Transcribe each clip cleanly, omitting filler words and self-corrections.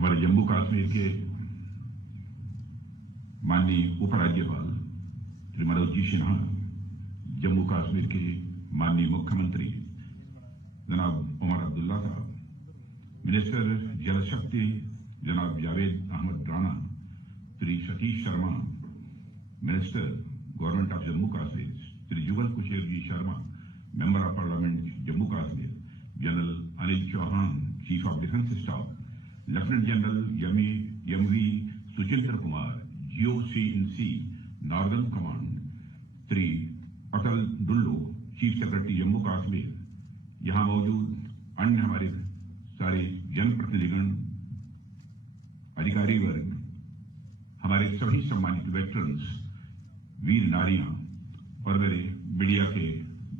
हमारे जम्मू कश्मीर के माननीय उपराज्यपाल श्री मनोज जी सिन्हा, जम्मू कश्मीर के माननीय मुख्यमंत्री जनाब उमर अब्दुल्ला साहब, मिनिस्टर जल शक्ति जनाब Javed Ahmed Rana, Shri Satish Sharma, minister government of Jammu Kashmir Shri Jugal Kishore ji Sharma, member of parliament Jammu Kashmir general Anil Chauhan, chief of defence staff, lieutenant general MV Suchindra Kumar, GOC-in-C northern command, Shri Atal Dulloo, chief secretary Jammu Kashmir, यहां मौजूद अन्य हमारे सारे जनप्रतिनिधिगण, अधिकारी वर्ग, हमारे सभी सम्मानित वेटरन्स, वीर नारियां और मेरे मीडिया के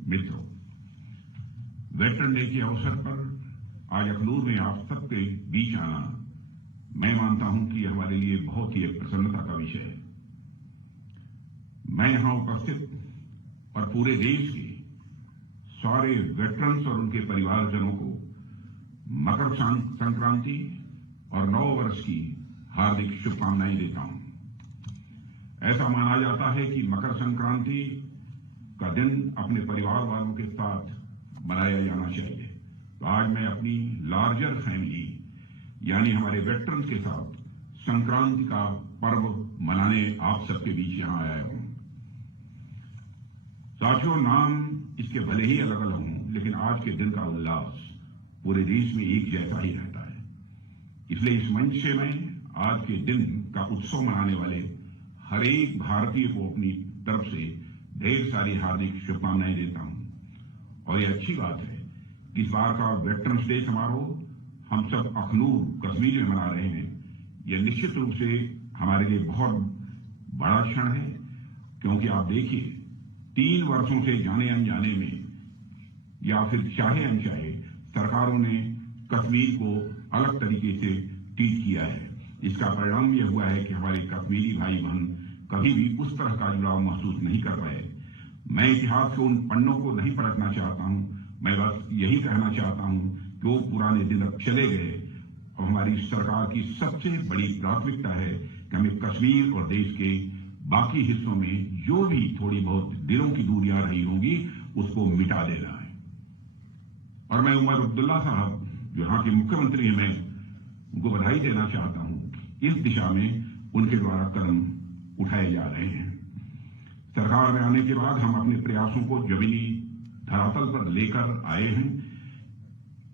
मित्रों, वेटरन डे के अवसर पर आज अखनूर में आप सबके बीच आना मैं मानता हूं कि हमारे लिए बहुत ही एक प्रसन्नता का विषय है। मैं यहां उपस्थित और पूरे देश के सारे वेटरन्स और उनके परिवारजनों को मकर संक्रांति और नव वर्ष की हार्दिक शुभकामनाएं देता हूं। ऐसा माना जाता है कि मकर संक्रांति का दिन अपने परिवार वालों के साथ मनाया जाना चाहिए। तो आज मैं अपनी लार्जर फैमिली यानी हमारे वेटरन्स के साथ संक्रांति का पर्व मनाने आप सबके बीच यहां आया हूं। साथियों, नाम इसके भले ही अलग अलग हों, लेकिन आज के दिन का उल्लास पूरे देश में एक जैसा ही रहता है। इसलिए इस मंच से मैं आज के दिन का उत्सव मनाने वाले हर एक भारतीय को अपनी तरफ से ढेर सारी हार्दिक शुभकामनाएं देता हूं। और यह अच्छी बात है कि इस बार का वेटरन्स डे समारोह हम सब अखनूर कश्मीर में मना रहे हैं। यह निश्चित रूप से हमारे लिए बहुत बड़ा क्षण है, क्योंकि आप देखिए 3 वर्षों से जाने अनजाने में या फिर चाहे अनचाहे सरकारों ने कश्मीर को अलग तरीके से ट्रीट किया है। इसका परिणाम यह हुआ है कि हमारे कश्मीरी भाई बहन कभी भी उस तरह का जुड़ाव महसूस नहीं कर पाए। मैं इतिहास के उन पन्नों को नहीं पलटना चाहता हूं, मैं बस यही कहना चाहता हूं कि वो पुराने दिन अब चले गए। अब हमारी सरकार की सबसे बड़ी प्राथमिकता है कि हमें कश्मीर और देश के बाकी हिस्सों में जो भी थोड़ी बहुत दिलों की दूरियां रही होंगी उसको मिटा देना है। और मैं उमर अब्दुल्ला साहब जो यहाँ के मुख्यमंत्री हैं, मैं उनको बधाई देना चाहता हूं। इस दिशा में उनके द्वारा कदम उठाए जा रहे हैं। सरकार में आने के बाद हम अपने प्रयासों को जमीनी धरातल पर लेकर आए हैं।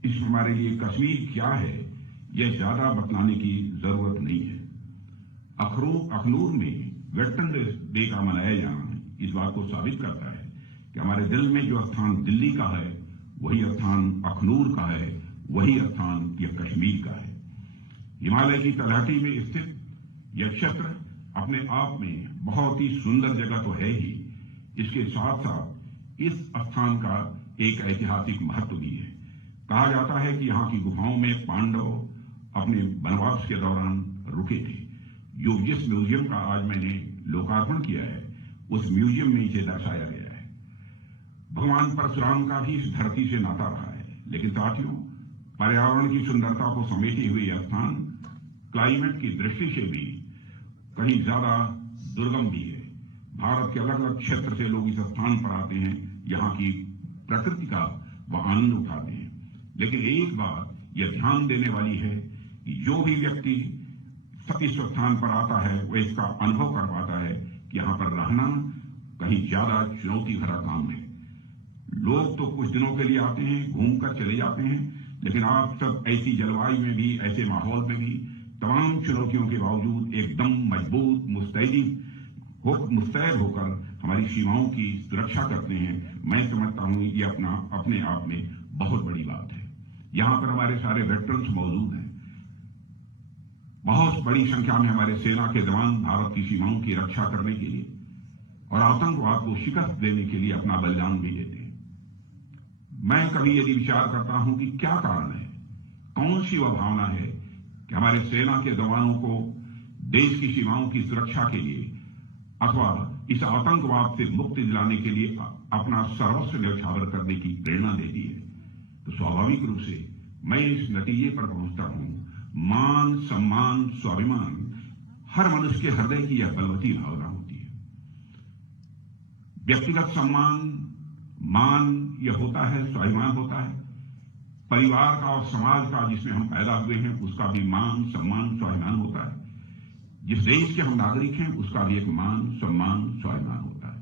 इस हमारे लिए कश्मीर क्या है यह ज्यादा बतलाने की जरूरत नहीं है। अखनूर में वेटरन डे का मनाया जाना इस बात को साबित करता है कि हमारे दिल में जो स्थान दिल्ली का है वही स्थान अखनूर का है, वही स्थान यह कश्मीर का है। हिमालय की तलहटी में स्थित यह क्षेत्र अपने आप में बहुत ही सुंदर जगह तो है ही, इसके साथ साथ इस स्थान का एक ऐतिहासिक महत्व भी है। कहा जाता है कि यहाँ की गुफाओं में पांडव अपने वनवास के दौरान रुके थे। जो जिस म्यूजियम का आज मैंने लोकार्पण किया है उस म्यूजियम में इसे दर्शाया गया है। भगवान परशुराम का भी इस धरती से नाता रहा है। लेकिन साथियों, पर्यावरण की सुंदरता को समेटे हुए यह स्थान क्लाइमेट की दृष्टि से भी कहीं ज्यादा दुर्गम भी है। भारत के अलग अलग क्षेत्र से लोग इस स्थान पर आते हैं, यहाँ की प्रकृति का वह आनंद उठाते हैं। लेकिन एक बात यह ध्यान देने वाली है कि जो भी व्यक्ति इस स्थान पर आता है वह इसका अनुभव कर पाता है कि यहाँ पर रहना कहीं ज्यादा चुनौती भरा काम है। लोग तो कुछ दिनों के लिए आते हैं, घूमकर चले जाते हैं, लेकिन आप सब ऐसी जलवायु में भी, ऐसे माहौल में भी तमाम चुनौतियों के बावजूद एकदम मजबूत मुस्तैद होकर हमारी सीमाओं की सुरक्षा करते हैं। मैं समझता हूं ये अपने आप में बहुत बड़ी बात है। यहां पर हमारे सारे वेटरन्स मौजूद हैं। बहुत बड़ी संख्या में हमारे सेना के जवान भारत की सीमाओं की रक्षा करने के लिए और आतंकवाद को शिकस्त देने के लिए अपना बलिदान भी देते हैं। मैं कभी यदि विचार करता हूं कि क्या कारण है, कौन सी वह भावना है कि हमारे सेना के जवानों को देश की सीमाओं की सुरक्षा के लिए अथवा इस आतंकवाद से मुक्ति दिलाने के लिए अपना सर्वस्व न्यौछावर करने की प्रेरणा देती है, तो स्वाभाविक रूप से मैं इस नतीजे पर पहुंचता हूं। मान, सम्मान, स्वाभिमान हर मनुष्य के हृदय की यह बलवती भावना होती है। व्यक्तिगत सम्मान, मान यह होता है, स्वाभिमान होता है। परिवार का और समाज का जिसमें हम पैदा हुए हैं उसका भी मान, सम्मान, स्वाभिमान होता है। जिस देश के हम नागरिक हैं उसका भी एक मान, सम्मान, स्वाभिमान होता है।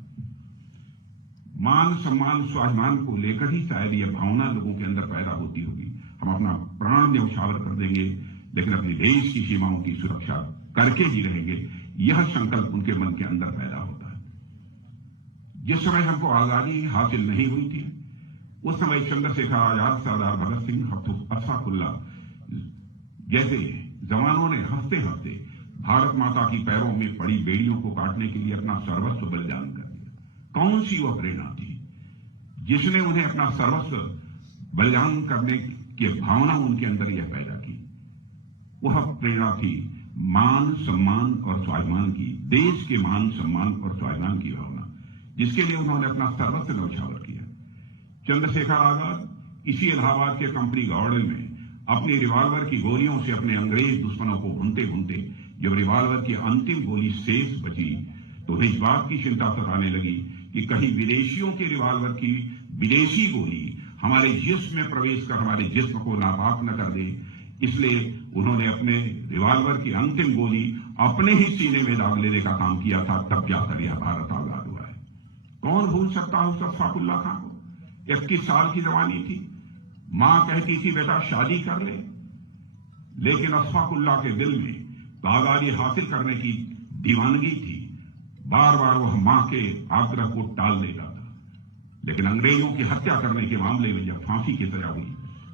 मान, सम्मान, स्वाभिमान को लेकर ही शायद यह भावना लोगों के अंदर पैदा होती होगी। हम अपना प्राण न्यौछावर कर देंगे लेकिन अपने देश की सीमाओं की सुरक्षा करके ही रहेंगे, यह संकल्प उनके मन के अंदर पैदा होता है। जिस समय हमको आजादी हासिल नहीं हुई थी उस समय चंद्रशेखर आजाद, सरदार भगत सिंह, अशफाकुल्ला जैसे जवानों ने हंसते हंसते भारत माता की पैरों में पड़ी बेड़ियों को काटने के लिए अपना सर्वस्व बलिदान कर दिया। कौन सी वह प्रेरणा थी जिसने उन्हें अपना सर्वस्व बलिदान करने की भावना उनके अंदर यह पैदा की? वह प्रेरणा थी मान, सम्मान और स्वाभिमान की, देश के मान, सम्मान और स्वाभिमान की भावना, जिसके लिए उन्होंने अपना सर्वस्व न्यौछावर किया। चंद्रशेखर आजाद इसी इलाहाबाद के कंपनी गार्डन में अपनी रिवाल्वर की गोलियों से अपने अंग्रेज दुश्मनों को भूनते भूनते जब रिवाल्वर की अंतिम गोली शेष बची तो उन्हें इस बात की चिंता सताने लगी कि कहीं विदेशियों के रिवाल्वर की विदेशी गोली हमारे जिस्म में प्रवेश कर हमारे जिस्म को नापाक न कर दे। इसलिए उन्होंने अपने रिवाल्वर की अंतिम गोली अपने ही सीने में दाग लेने का काम किया था। तब जाकर यह भारत आजाद हुआ है। कौन भूल सकता है उस अशफाकुल्ला खां को? 21 साल की जवानी थी। मां कहती थी बेटा शादी कर ले, लेकिन अशफाकुल्ला के दिल में तो आजादी हासिल करने की दीवानगी थी। बार बार वह मां के आग्रह को टाल देता था। लेकिन अंग्रेजों की हत्या करने के मामले में जब फांसी की सजा हुई,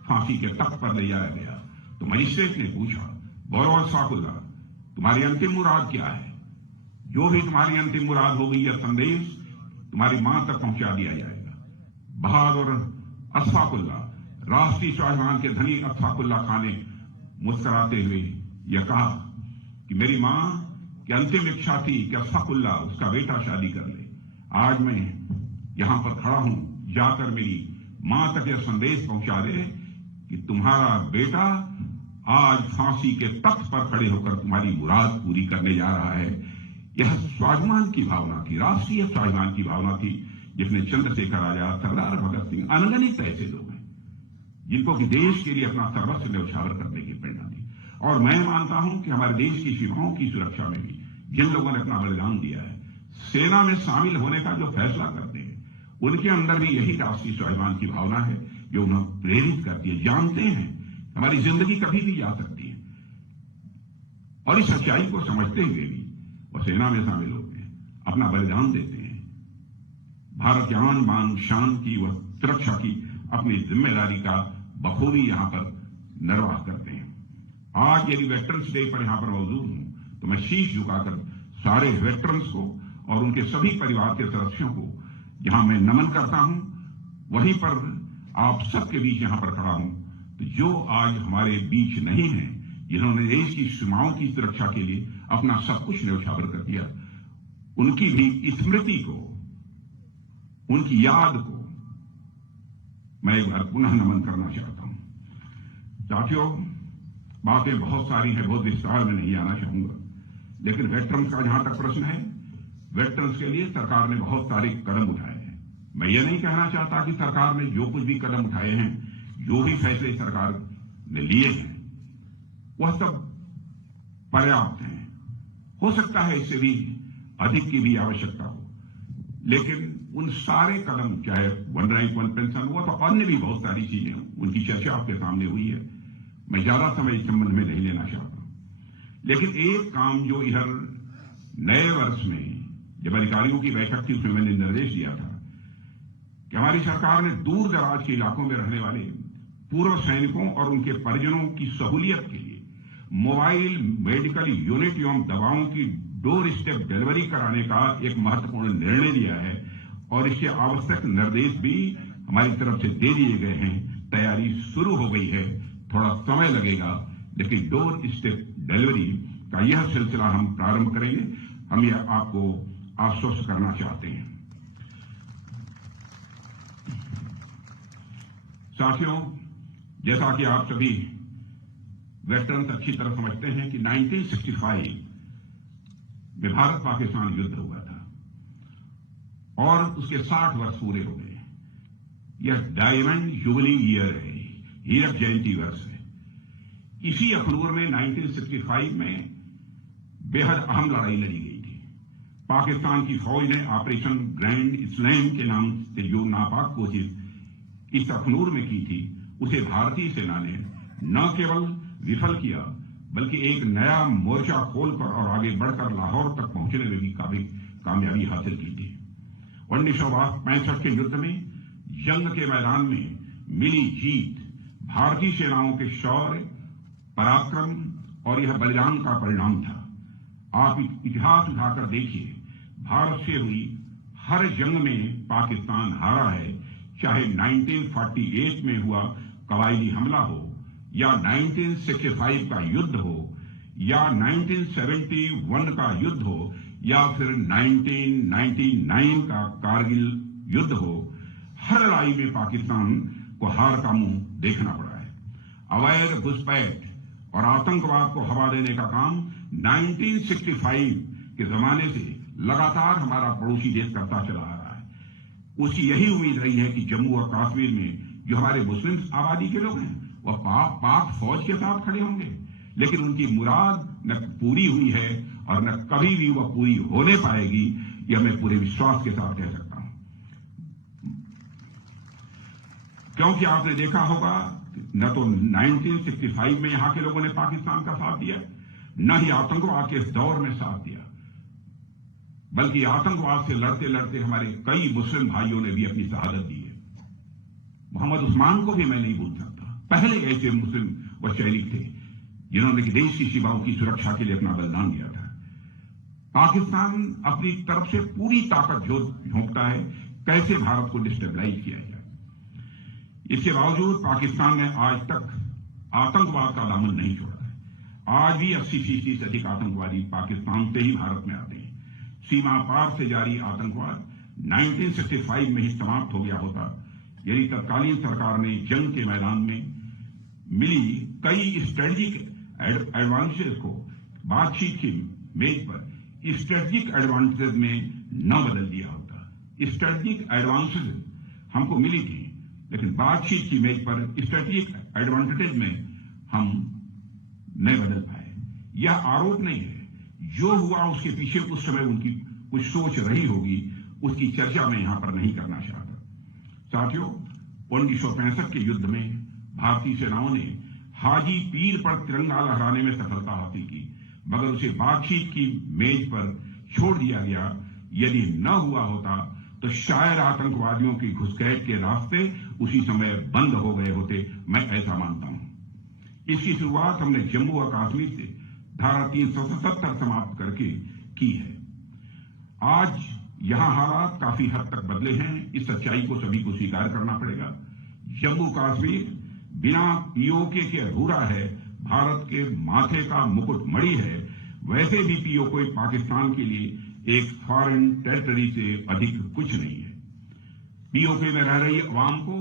फांसी के तख्त पर ले जाया गया तो मजिस्ट्रेट ने पूछा, बोलो अशफाकुल्ला, तुम्हारी अंतिम मुराद क्या है? जो भी तुम्हारी अंतिम मुराद होगी यह संदेश तुम्हारी मां तक पहुंचा दिया जाएगा। बहादुर अशफाकुल्ला, राष्ट्रीय स्वाभिमान के धनी अशफाकुल्ला खां ने मुस्कुराते हुए यह कहा कि मेरी मां की अंतिम इच्छा थी कि अशफाकुल्ला उसका बेटा शादी कर ले। आज मैं यहां पर खड़ा हूं, जाकर मेरी मां तक यह संदेश पहुंचा दे कि तुम्हारा बेटा आज फांसी के तख्त पर खड़े होकर तुम्हारी मुराद पूरी करने जा रहा है। यह स्वाभिमान की भावना थी, राष्ट्रीय स्वाभिमान की भावना थी, जिसने चंद्रशेखर आजाद, सरदार भगत सिंह, अनगिनत ऐसे लोग हैं जिनको कि देश के लिए अपना सर्वस्व न्यौछावर करने की प्रेरणा दी। और मैं मानता हूं कि हमारे देश की सीमाओं की सुरक्षा में भी जिन लोगों ने अपना बलिदान दिया है, सेना में शामिल होने का जो फैसला करते हैं, उनके अंदर भी यही राष्ट्रीय स्वाभिमान की भावना है जो उन्हें प्रेरित करती है। जानते हैं हमारी जिंदगी कभी भी जा सकती है और इस सच्चाई को समझते हुए भी वो सेना में शामिल होते हैं, अपना बलिदान देते हैं। भारत की आन बान शान की व सुरक्षा की अपनी जिम्मेदारी का बखूबी यहां पर निर्वाह करते हैं। आज यदि वेटरन्स डे पर यहां पर मौजूद हूं तो मैं शीश झुकाकर सारे वेटरन्स को और उनके सभी परिवार के सदस्यों को जहां मैं नमन करता हूं, वहीं पर आप सबके बीच यहां पर खड़ा हूं। तो जो आज हमारे बीच नहीं है, जिन्होंने देश की सीमाओं की सुरक्षा के लिए अपना सब कुछ न्यौछावर कर दिया, उनकी भी स्मृति को, उनकी याद को मैं एक बार पुनः नमन करना चाहता हूं। साथियों, बातें बहुत सारी हैं, बहुत विस्तार में नहीं आना चाहूंगा, लेकिन वेटरन्स का जहां तक प्रश्न है, वेटरन्स के लिए सरकार ने बहुत सारे कदम उठाए हैं। मैं ये नहीं कहना चाहता कि सरकार ने जो कुछ भी कदम उठाए हैं, जो भी फैसले सरकार ने लिए हैं, वह सब पर्याप्त हैं। हो सकता है इससे भी अधिक की भी आवश्यकता हो, लेकिन उन सारे कदम, चाहे 191 पेंशन हुआ तो अन्य भी बहुत सारी चीजें, उनकी चर्चा आपके सामने हुई है। मैं ज्यादा समय इस संबंध में नहीं लेना चाहता, लेकिन एक काम जो इधर नए वर्ष में जब अधिकारियों की बैठक थी उसमें मैंने निर्देश दिया था कि हमारी सरकार ने दूर दराज के इलाकों में रहने वाले पूर्व सैनिकों और उनके परिजनों की सहूलियत के लिए मोबाइल मेडिकल यूनिट एवं दवाओं की डोर स्टेप डिलीवरी कराने का एक महत्वपूर्ण निर्णय लिया है और इसके आवश्यक निर्देश भी हमारी तरफ से दे दिए गए हैं। तैयारी शुरू हो गई है, थोड़ा समय लगेगा, लेकिन डोर स्टेप डिलीवरी का यह सिलसिला हम प्रारंभ करेंगे। हम यह आपको आश्वस्त करना चाहते हैं। साथियों, जैसा कि आप सभी वेटरन्स अच्छी तरह समझते हैं कि 1965 में भारत पाकिस्तान युद्ध हुआ था और उसके 60 वर्ष पूरे हो गए। यह डायमंड जुबली ईयर है, हीरक जयंती वर्ष है। इसी अक्टूबर में 1965 में बेहद अहम लड़ाई लड़ी गई थी। पाकिस्तान की फौज ने ऑपरेशन ग्रैंड स्लैम के नाम से जो नापाक कोशिश इस अखनूर में की थी, उसे भारतीय सेना ने न केवल विफल किया बल्कि एक नया मोर्चा खोलकर और आगे बढ़कर लाहौर तक पहुंचने में भी काफी कामयाबी हासिल की थी। 1965 के युद्ध में जंग के मैदान में मिली जीत भारतीय सेनाओं के शौर्य, पराक्रम और यह बलिदान का परिणाम था। आप इतिहास उठाकर देखिए, भारत से हुई हर जंग में पाकिस्तान हारा है, चाहे 1948 में हुआ कबायली हमला हो या 1965 का युद्ध हो या 1971 का युद्ध हो या फिर 1999 का कारगिल युद्ध हो। हर लड़ाई में पाकिस्तान को हार का मुंह देखना पड़ा है। अवैध घुसपैठ और आतंकवाद को हवा देने का काम 1965 के जमाने से लगातार हमारा पड़ोसी देश करता चला आ रहा है। उसकी यही उम्मीद रही है कि जम्मू और कश्मीर में जो हमारे मुस्लिम आबादी के लोग हैं वह पाक फौज के साथ खड़े होंगे, लेकिन उनकी मुराद न पूरी हुई है और न कभी भी वह पूरी होने पाएगी, यह मैं पूरे विश्वास के साथ कह सकता हूं। क्योंकि आपने देखा होगा न तो 1965 में यहां के लोगों ने पाकिस्तान का साथ दिया, न ही आतंकवाद के इस दौर में साथ दिया, बल्कि आतंकवाद से लड़ते लड़ते हमारे कई मुस्लिम भाइयों ने भी अपनी शहादत दी है। मोहम्मद उस्मान को भी मैं नहीं भूल सकता। पहले ऐसे मुस्लिम व सैनिक थे जिन्होंने देश की सीमाओं की सुरक्षा के लिए अपना बलिदान दिया था। पाकिस्तान अपनी तरफ से पूरी ताकत झोंकता है कैसे भारत को डिस्टेबलाइज किया जाए। इसके बावजूद पाकिस्तान ने आज तक आतंकवाद का दामन नहीं छोड़ा है। आज भी 80% से अधिक आतंकवादी पाकिस्तान से ही भारत में आते हैं। सीमा पार से जारी आतंकवाद 1965 में ही समाप्त हो गया होता यदि तत्कालीन सरकार ने जंग के मैदान में मिली कई स्ट्रेटेजिक एडवांटेज को बातचीत की मेज पर स्ट्रेटेजिक एडवांटेज में न बदल दिया होता। स्ट्रेटेजिक एडवांटेज हमको मिली थी, लेकिन बातचीत की मेज पर स्ट्रेटेजिक एडवांटेज में हम नहीं बदल पाए। यह आरोप नहीं है, जो हुआ उसके पीछे उस समय उनकी कुछ सोच रही होगी, उसकी चर्चा मैं यहां पर नहीं करना चाहता। साथियों, 1965 के युद्ध में भारतीय सेनाओं ने हाजी पीर पर तिरंगा लहराने में सफलता हासिल की, मगर उसे बातचीत की मेज पर छोड़ दिया गया। यदि न हुआ होता तो शायद आतंकवादियों की घुसपैठ के रास्ते उसी समय बंद हो गए होते, मैं ऐसा मानता हूं। इसकी शुरुआत हमने जम्मू और कश्मीर से धारा 377 समाप्त करके की है। आज यहां हालात काफी हद तक बदले हैं, इस सच्चाई को सभी को स्वीकार करना पड़ेगा। जम्मू कश्मीर बिना पीओके के अधूरा है, भारत के माथे का मुकुट मणि है। वैसे भी पीओके पाकिस्तान के लिए एक फॉरेन टेरिटरी से अधिक कुछ नहीं है। पीओके में रह रही अवाम को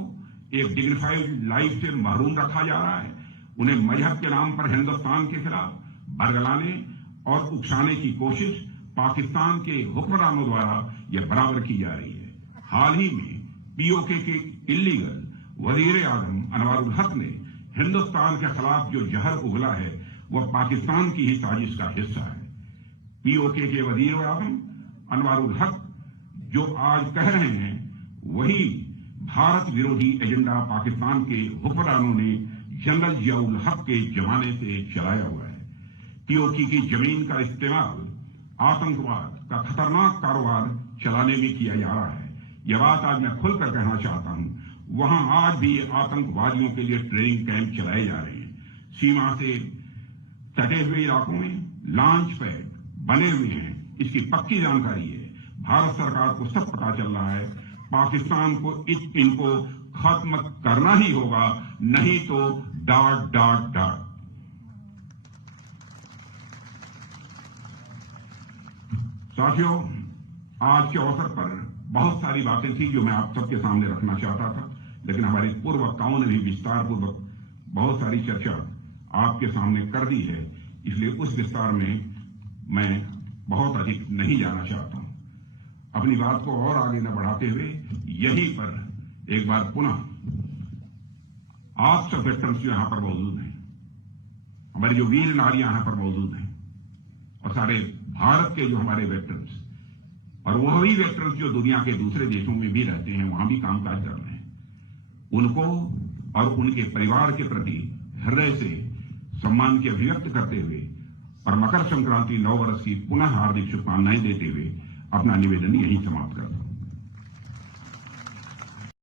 एक डिग्निफाइड लाइफ से महरूम रखा जा रहा है। उन्हें मजहब के नाम पर हिंदुस्तान के खिलाफ बरगलाने और उकसाने की कोशिश पाकिस्तान के हुक्मरानों द्वारा यह बराबर की जा रही है। हाल ही में पीओके के इल्लीगल वजीर आजम अनवारुल हक ने हिंदुस्तान के खिलाफ जो जहर उगला है वह पाकिस्तान की ही साजिश का हिस्सा है। पीओके के वजीर आजम अनवारुल हक जो आज कह रहे हैं वही भारत विरोधी एजेंडा पाकिस्तान के हुक्मरानों ने जनरल जियाउल हक के जमाने से चलाया हुआ है। पीओके की जमीन का इस्तेमाल आतंकवाद का खतरनाक कारोबार चलाने में किया जा रहा है। यह बात आज मैं खुलकर कहना चाहता हूं। वहां आज भी आतंकवादियों के लिए ट्रेनिंग कैंप चलाए जा रहे हैं। सीमा से सटे हुए इलाकों में लॉन्च पैड बने हुए हैं, इसकी पक्की जानकारी है। भारत सरकार को सब पता चल रहा है। पाकिस्तान को इनको खत्म करना ही होगा, नहीं तो डॉट डॉट डॉट। साथियों, आज के अवसर पर बहुत सारी बातें थी जो मैं आप सबके सामने रखना चाहता था, लेकिन हमारे पूर्व वक्ताओं ने भी विस्तार पूर्वक बहुत सारी चर्चा आपके सामने कर दी है, इसलिए उस विस्तार में मैं बहुत अधिक नहीं जाना चाहता हूं। अपनी बात को और आगे न बढ़ाते हुए यहीं पर एक बार पुनः आप सब वेटरन्स जो यहां पर मौजूद हैं, हमारी जो वीर नारियां यहां पर मौजूद हैं, और सारे भारत के जो हमारे वेटरन्स और वही वेटरन्स जो दुनिया के दूसरे देशों में भी रहते हैं, वहां भी कामकाज कर रहे हैं, उनको और उनके परिवार के प्रति हृदय से सम्मान की अभिव्यक्त करते हुए और मकर संक्रांति 9 वर्ष की पुनः हार्दिक शुभकामनाएं देते हुए अपना निवेदन यहीं समाप्त करता हूं।